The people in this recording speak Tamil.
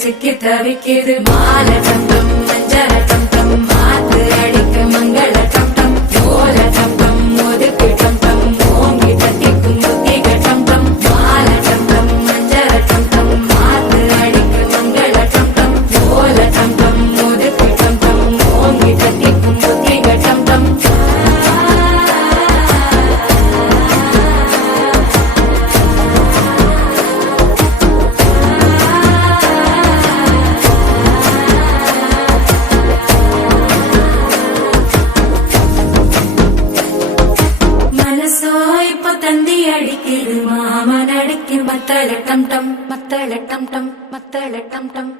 சிக்கி தவிக்கிது மாலை டம்டம் மஞ்சள டம்டம் மாத்து அடிக்க மங்கள டம்டம் ஓல டம்டம் ஒதுக்கு டம்டம் ஓங்கி தட்டிக்கும் புத்திக டம்டம் மாலை டம்டம் மஞ்சள டம்டம் மாத்து அடிக்க மங்கள டம்டம் ஓல டம்டம் ஒதுக்கு டம்டம் ஓங்கி தட்டிக்கும் புத்திக டம்டம் தந்தி அடிக்குது மாமன் அடிக்கு மத்தள டம் டம் மத்தள டம் டம் மத்தள டம் டம்